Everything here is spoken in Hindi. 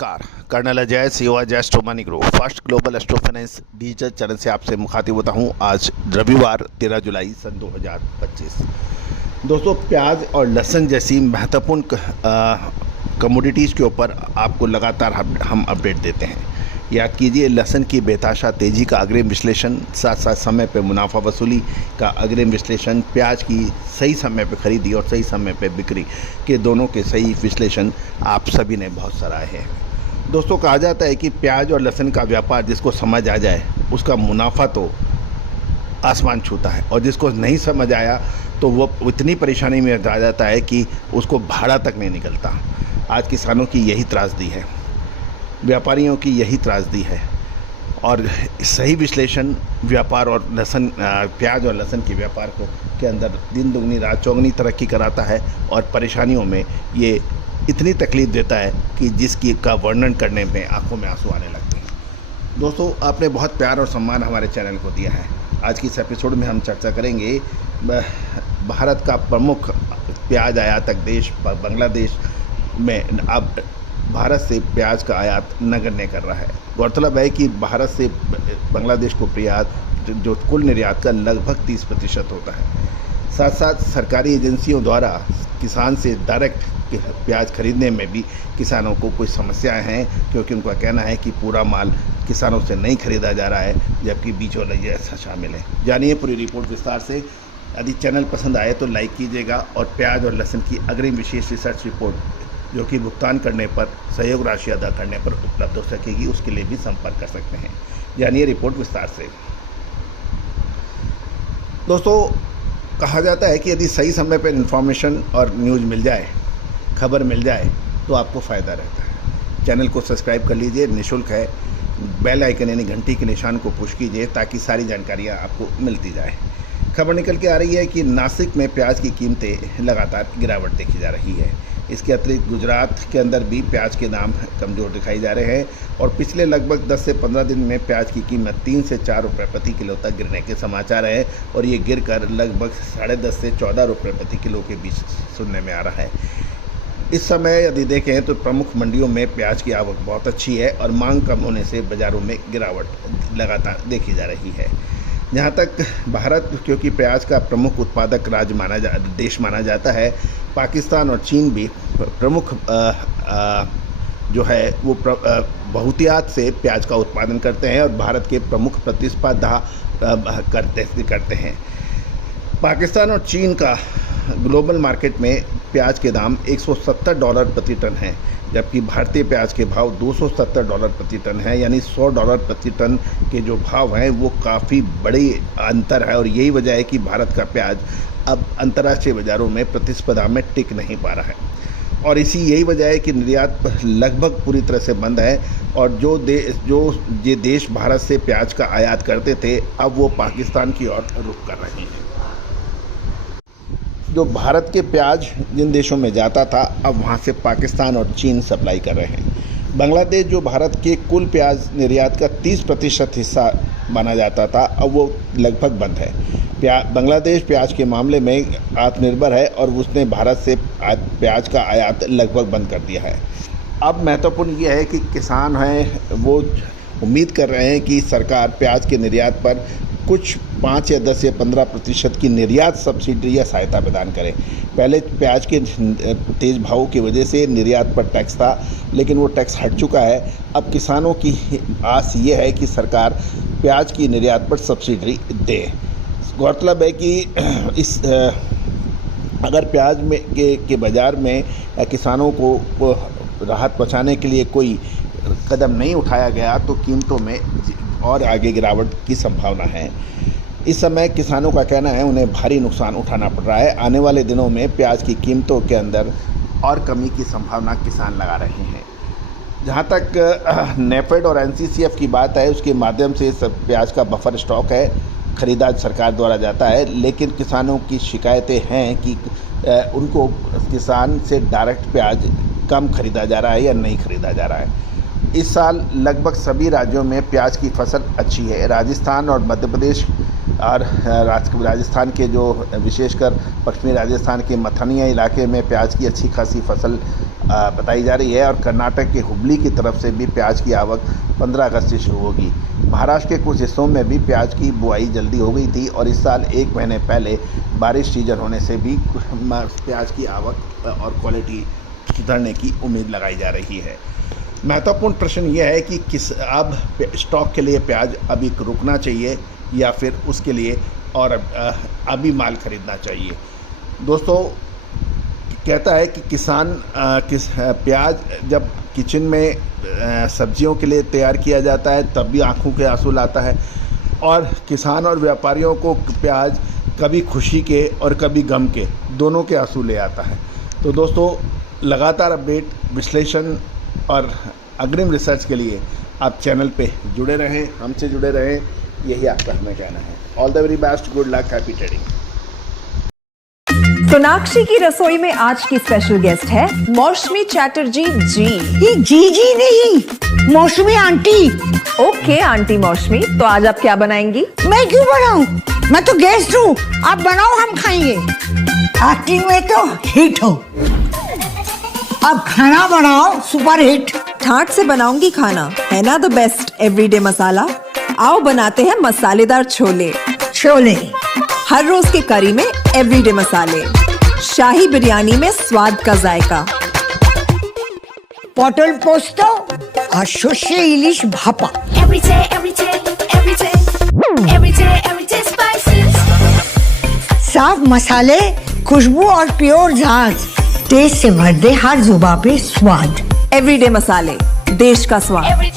नमस्कार, कर्नल अजय सेवा जय astro money grow first global astro finance digital channel से आपसे मुखातिब होता हूं। आज रविवार 13 जुलाई सन 2025। दोस्तों, प्याज और लहसुन जैसी महत्वपूर्ण कमोडिटीज़ के ऊपर आपको लगातार हम अपडेट देते हैं। याद कीजिए, लहसुन की बेताशा तेज़ी का अग्रिम विश्लेषण, साथ साथ समय पर मुनाफा वसूली का अग्रिम विश्लेषण, प्याज की सही समय पर खरीदी और सही समय पर बिक्री के दोनों के सही विश्लेषण आप सभी ने बहुत सराहे हैं। दोस्तों, कहा जाता है कि प्याज और लहसुन का व्यापार जिसको समझ आ जाए उसका मुनाफा तो आसमान छूता है, और जिसको नहीं समझ आया तो वो इतनी परेशानी में आ जाता है कि उसको भाड़ा तक नहीं निकलता। आज किसानों की यही त्रासदी है, व्यापारियों की यही त्रासदी है, और सही विश्लेषण व्यापार और लहसुन प्याज और लहसुन के व्यापार के अंदर दिन दुगनी रात चौगनी तरक्की कराता है, और परेशानियों में ये इतनी तकलीफ़ देता है कि जिसकी का वर्णन करने में आंखों में आंसू आने लगते हैं। दोस्तों, आपने बहुत प्यार और सम्मान हमारे चैनल को दिया है। आज की इस एपिसोड में हम चर्चा करेंगे भारत का प्रमुख प्याज आयातक देश बांग्लादेश में अब भारत से प्याज का आयात नगण्य कर रहा है। गौरतलब है कि भारत से बांग्लादेश को प्याज जो कुल निर्यात का लगभग 30% होता है। साथ साथ सरकारी एजेंसियों द्वारा किसान से डायरेक्ट प्याज खरीदने में भी किसानों को कुछ समस्याएं हैं, क्योंकि उनका कहना है कि पूरा माल किसानों से नहीं खरीदा जा रहा है, जबकि बिचौलिए ऐसा शामिल है। जानिए पूरी रिपोर्ट विस्तार से। यदि चैनल पसंद आए तो लाइक कीजिएगा, और प्याज और लहसुन की अग्रिम विशेष रिसर्च रिपोर्ट जो कि भुगतान करने पर सहयोग राशि अदा करने पर उपलब्ध हो सकेगी, उसके लिए भी संपर्क कर सकते हैं। जानिए रिपोर्ट विस्तार से। दोस्तों, कहा जाता है कि यदि सही समय पर इन्फॉर्मेशन और न्यूज़ मिल जाए, खबर मिल जाए, तो आपको फ़ायदा रहता है। चैनल को सब्सक्राइब कर लीजिए, निःशुल्क है। बेल आइकन यानी घंटी के निशान को पुश कीजिए ताकि सारी जानकारियाँ आपको मिलती जाए। खबर निकल के आ रही है कि नासिक में प्याज की कीमतें लगातार गिरावट देखी जा रही है। इसके अतिरिक्त गुजरात के अंदर भी प्याज के दाम कमज़ोर दिखाई जा रहे हैं, और पिछले लगभग 10 से 15 दिन में प्याज की कीमत 3 से 4 रुपये प्रति किलो तक गिरने के समाचार हैं, और ये गिरकर लगभग 10.5 से 14 रुपये प्रति किलो के बीच सुनने में आ रहा है। इस समय यदि देखें तो प्रमुख मंडियों में प्याज की आवक बहुत अच्छी है, और मांग कम होने से बाज़ारों में गिरावट लगातार देखी जा रही है। जहाँ तक भारत, क्योंकि प्याज का प्रमुख उत्पादक देश माना जाता है, पाकिस्तान और चीन भी प्रमुख जो है वो बहुतायत से प्याज का उत्पादन करते हैं, और भारत के प्रमुख प्रतिस्पर्धा करते हैं। पाकिस्तान और चीन का ग्लोबल मार्केट में प्याज के दाम $170 प्रति टन हैं, जबकि भारतीय प्याज के भाव $270 प्रति टन है, यानी $100 प्रति टन के जो भाव हैं वो काफ़ी बड़ी अंतर है। और यही वजह है कि भारत का प्याज अब अंतर्राष्ट्रीय बाज़ारों में प्रतिस्पर्धा में टिक नहीं पा रहा है, और यही वजह है कि निर्यात लगभग पूरी तरह से बंद है, और जो देश भारत से प्याज का आयात करते थे, अब वो पाकिस्तान की ओर रुख कर रहे हैं। जो भारत के प्याज जिन देशों में जाता था, अब वहाँ से पाकिस्तान और चीन सप्लाई कर रहे हैं। बांग्लादेश जो भारत के कुल प्याज निर्यात का 30% हिस्सा माना जाता था, अब वो लगभग बंद है। बांग्लादेश प्याज के मामले में आत्मनिर्भर है, और उसने भारत से प्याज का आयात लगभग बंद कर दिया है। अब महत्वपूर्ण ये है कि किसान हैं वो उम्मीद कर रहे हैं कि सरकार प्याज के निर्यात पर कुछ 5 या 10 या 15% की निर्यात सब्सिडी या सहायता प्रदान करें। पहले प्याज के तेज़ भावों की वजह से निर्यात पर टैक्स था, लेकिन वो टैक्स हट चुका है। अब किसानों की आस ये है कि सरकार प्याज की निर्यात पर सब्सिडी दे। गौरतलब है कि अगर प्याज में के बाज़ार में किसानों को राहत पहुँचाने के लिए कोई कदम नहीं उठाया गया, तो कीमतों में और आगे गिरावट की संभावना है। इस समय किसानों का कहना है उन्हें भारी नुकसान उठाना पड़ रहा है। आने वाले दिनों में प्याज की कीमतों के अंदर और कमी की संभावना किसान लगा रहे हैं। जहां तक नेफेड और एनसीसीएफ की बात है, उसके माध्यम से सब प्याज का बफर स्टॉक है, खरीदा सरकार द्वारा जाता है, लेकिन किसानों की शिकायतें हैं कि उनको किसान से डायरेक्ट प्याज कम खरीदा जा रहा है या नहीं खरीदा जा रहा है। इस साल लगभग सभी राज्यों में प्याज की फसल अच्छी है। राजस्थान और मध्य प्रदेश और राजस्थान के जो विशेषकर पश्चिमी राजस्थान के मथानिया इलाके में प्याज की अच्छी खासी फसल बताई जा रही है। और कर्नाटक के हुबली की तरफ से भी प्याज की आवक 15 अगस्त से शुरू होगी। महाराष्ट्र के कुछ हिस्सों में भी प्याज की बुआई जल्दी हो गई थी और इस साल 1 महीने पहले बारिश सीजन होने से भी प्याज की आवक और क्वालिटी सुधरने की उम्मीद लगाई जा रही है। महत्वपूर्ण प्रश्न यह है कि किस अब स्टॉक के लिए प्याज अभी रुकना चाहिए या फिर उसके लिए और अभी माल खरीदना चाहिए। दोस्तों, कहता है कि किसान प्याज जब किचन में सब्जियों के लिए तैयार किया जाता है तब भी आंखों के आंसू लाता है, और किसान और व्यापारियों को प्याज कभी खुशी के और कभी गम के दोनों के आंसू ले आता है। तो दोस्तों, लगातार अपडेट, विश्लेषण और अग्रिम रिसर्च के लिए आप चैनल पे जुड़े रहें, हमसे जुड़े रहें, यही आपका हमें कहना है। All the very best, good luck, happy trading. Sonakshi की रसोई में आज की स्पेशल गेस्ट है मौसमी चैटर्जी जी। ये जी नहीं, मौसमी आंटी। ओके आंटी मौसमी, तो आज आप क्या बनाएंगी? मैं क्यों बनाऊं? मैं तो गेस्ट हूँ, आप बनाओ, हम खाएंगे। एक्टिंग में तो हिट हो, अब खाना बनाओ सुपर हिट। ठाट से बनाऊंगी खाना, है ना द बेस्ट एवरीडे मसाला। आओ बनाते हैं मसालेदार छोले। छोले हर रोज के करी में एवरीडे मसाले, शाही बिरयानी में स्वाद का जायका। पटल पोस्तो और सर्षे इलिश भापा। साफ मसाले, खुशबू और प्योर झांझ, टेस्ट से भर दे हर जुबान पे स्वाद। एवरीडे मसाले, देश का स्वाद।